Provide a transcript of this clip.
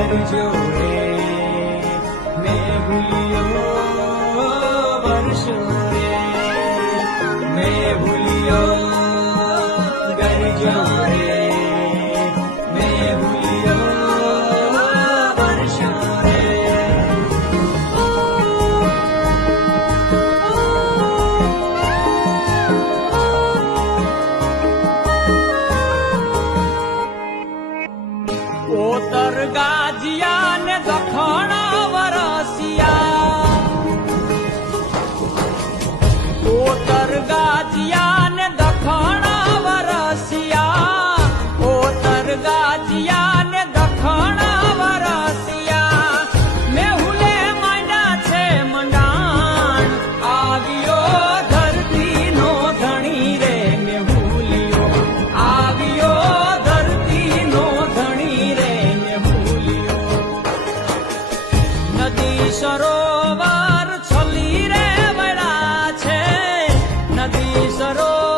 कर जोड़े मैं भूली કોતર ગાજિયા ને દખણા વરસિયા. કોતર ગાજિયા ને દખણા વરસિયા. કોતર ગાજિયા સરોવર છલી રે બળા છે નદી સરોવર